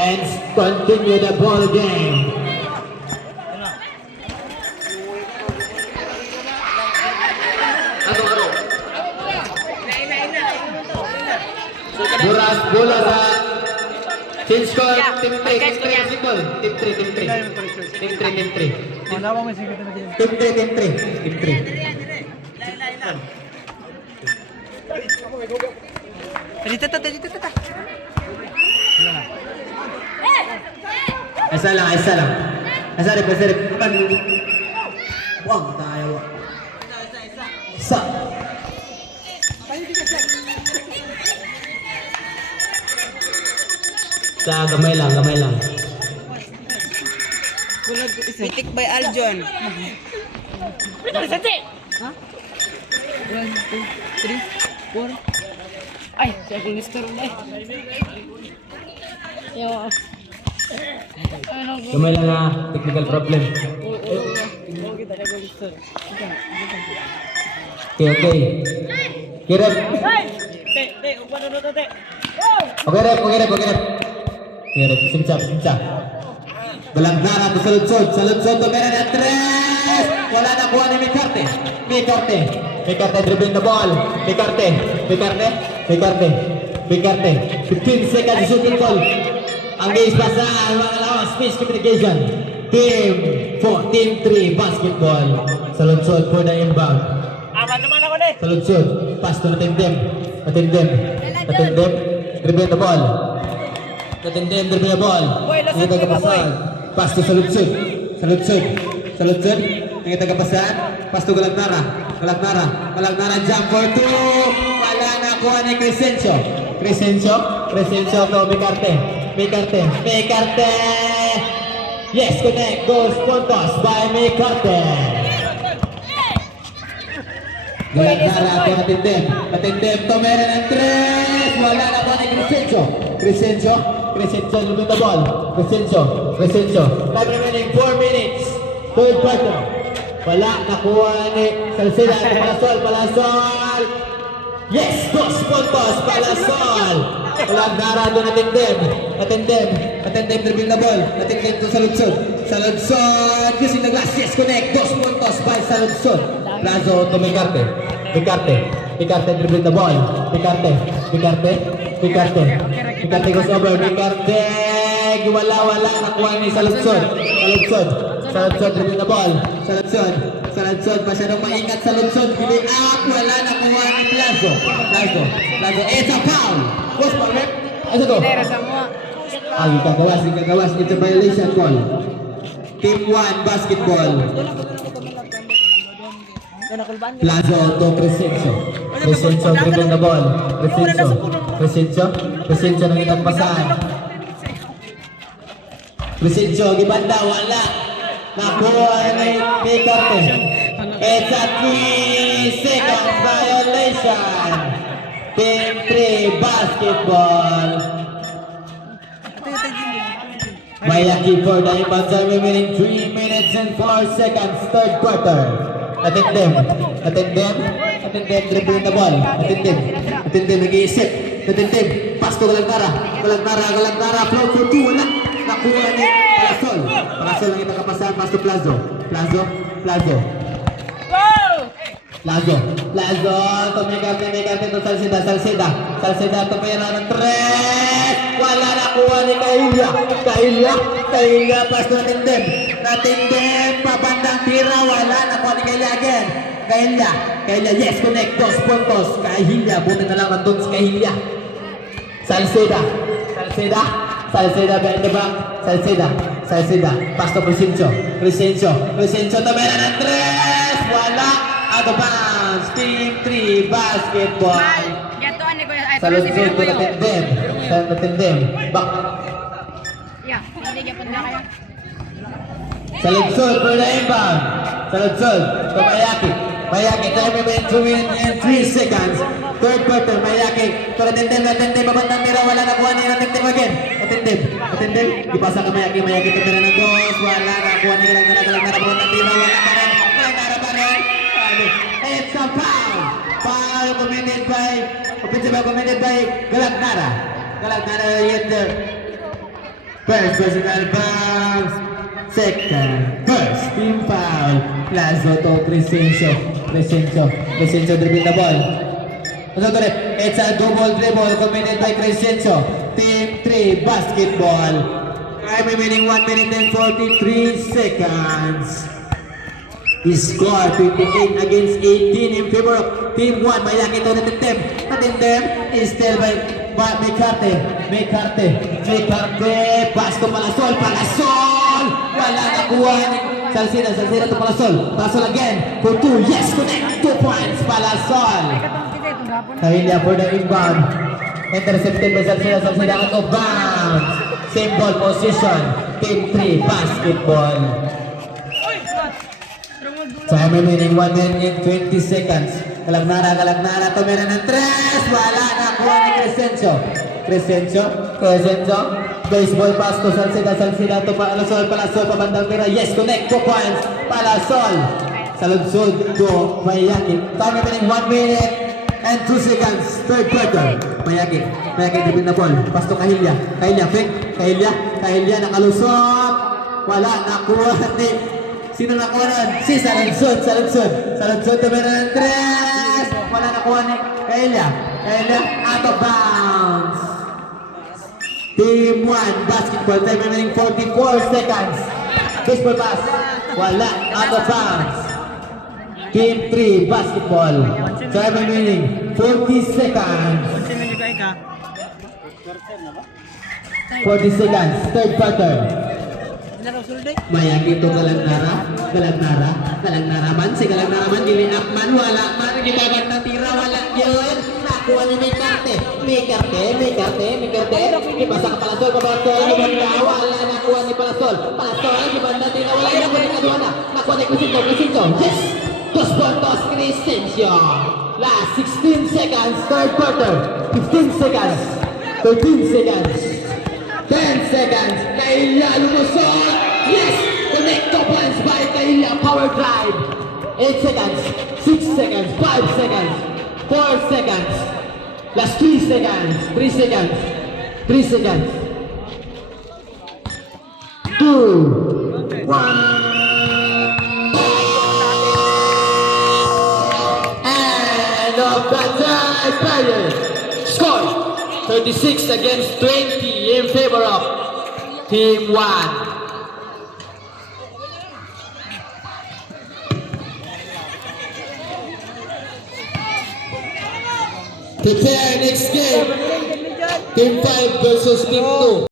And continue the ball game. Buras bola sa change score team 3 basketball. Team 3 team 3. Team 3 team 3. Team 3 team 3. Team 3. Dito. Asa lang. Asarip. Wag tayo. Sa. Sa gamay lang. Pitik by Aljon. Ha? 1, 2, 3, 4. Ay, saya ko lister na eh. Gamay lang ah, technical problem. Okay. Kirep. Okay, rep. Kirep, simsa. Balangara to saludsod to meron at tres. Wala na kuha ni Mikarte dribbling the ball. Mikarte. 15 seconds shooting ball. Ang gaze pasa, mga lawas, space communication. Team 4, Team 3 basketball. Saludsod for the inbound. Saludsod, pass to Natindem. Dribbling the ball. Kita kapasan. Pass to Saludsod. Kita kapasan. Pass to Galagdara. Jump for 2. Wala na kuha ni Crescencio to Mikarte. Yes, connect. Goals puntos by Mikarte. Galagdara to Natindem to meron ang tres. Wala na kuha ni Crescencio looking the ball. Crescencio. Time remaining 4 minutes. Third quarter. Wala nakuha ni Salceda. Palasol. Yes, 2 puntos. Palasol. Galagdara doon Natindem dribbling the ball. Natindem to Saludsod. Using the glass. Yes, connect. 2 puntos by Saludsod. Plazo to Mikarte dribbling the ball. Mikarte goes over. Mikarte. Wala. Nakuha ni Saludsod dribbling the ball. Saludsod. Masyadong maingat Saludsod. Pili up. Wala. Nakuha ni Plazo. It's a foul. What's my rep? Ano to? Ay, kagawas. It's a violation call. Team 1 basketball. Plazo to Crescencio dribbling the ball. Crescencio nang itang pasahan. Crescencio gibanda wala. Nakuha ni Mikarte. It's a 3-second violation. Team 3 basketball. Mayaki for the inbound time remaining 3 minutes and 4 seconds. Third quarter. Natindem dribbling the ball. Natindem nag-iisip. Pass to Galagdara flow for 2. Wala. Nakuha ni Palasol ang itang kapasahan. Pass to Plazo to Mikarte to Salceda to pera ng 3. Wala nakuha ni Kahilya. Pass to Natindem pabandang tira. Wala nakuha ni Kahilya. Yes, connect. 2 puntos. Kahilya, buti na lang doon si Kahilya. Salceda behind the back. Salceda pass to Crescencio to meron ng 3. Wala. Out of bounds. Team 3 basketball. Saludsod to Natindem. Back. Saludsod for the inbound. Saludsod to Mayaki. Time remaining 2 minutes and 3 seconds. Third quarter. Mayaki to Natindem. Babandang tira. Wala nakuha ni Natindem again. Natindem. Ipasa ka Mayaki to tira ng 2. Wala nakuha ni Galagdara. Babandang tira. Wala pa rin. It's a foul. Foul committed by Galagdara. Galag na Yeter. First personal foul. Second. First team foul. Lazo to Crescencio. Crescencio dribbling the ball. It's a double dribble committed by Crescencio. Team 3 basketball. Time remaining 1 minute and 43 seconds. He scored 28 against 18 in favor of Team 1. Mayaki to the team. Them is still by Mecarte. Pass to Palasol. Wala nakuha ni Salcida to Palasol again for 2. Yes, connect. 2 points. Palasol. Kahilia for the inbound. Intercepted by Salcida out of bounds. Same ball position. Team 3 basketball. Time remaining 1 minute and 20 seconds. Kalagnara to meron ng 3. Wala nakuha ni Crescencio. Baseball pass to Salcida to Palasol pabandang tira. Yes, connect 2 points. Palasol. Saludsod to Mayaki. Time remaining 1 minute and 2 seconds. Third quarter. Mayaki dribbling na ball. Pass to Kahilia fake. Kahilia nakalusot. Wala nakuha ni sino nakuha nun? Si Saludsod to meron ng 3. Wala nakuha ni Kahilia out of bounds. Team 1 basketball. Time remaining 44 seconds. Baseball pass. Wala out of bounds. Team 3 basketball. Time remaining 40 seconds. 40 seconds. Third quarter. Mayagi to Kalagnara man. Si Kalagnara man giliak man. Wala man. Gibagat na tira. Wala yun. Nakuha ni Mecarte. Ipasa ka Palasol. Wala nakuha ni Palasol. Gibanda tira. Wala nakuha ni Aduana. Nakuha ni Crescencio. Yes. 2 puntos Crescencio. Last 16 seconds. Third quarter. 15 seconds. 13 seconds. 10 seconds. Kahilia lumusot. Yes. Connect 2 points by Kahilia. Power drive. 8 seconds. 6 seconds. 5 seconds. 4 seconds. Last 3 seconds. 3 seconds. 3 seconds. 2. 1. And of the third period. Score 36 against 20 in favor of Team 1. Prepare next game. Team 5 versus Team 2.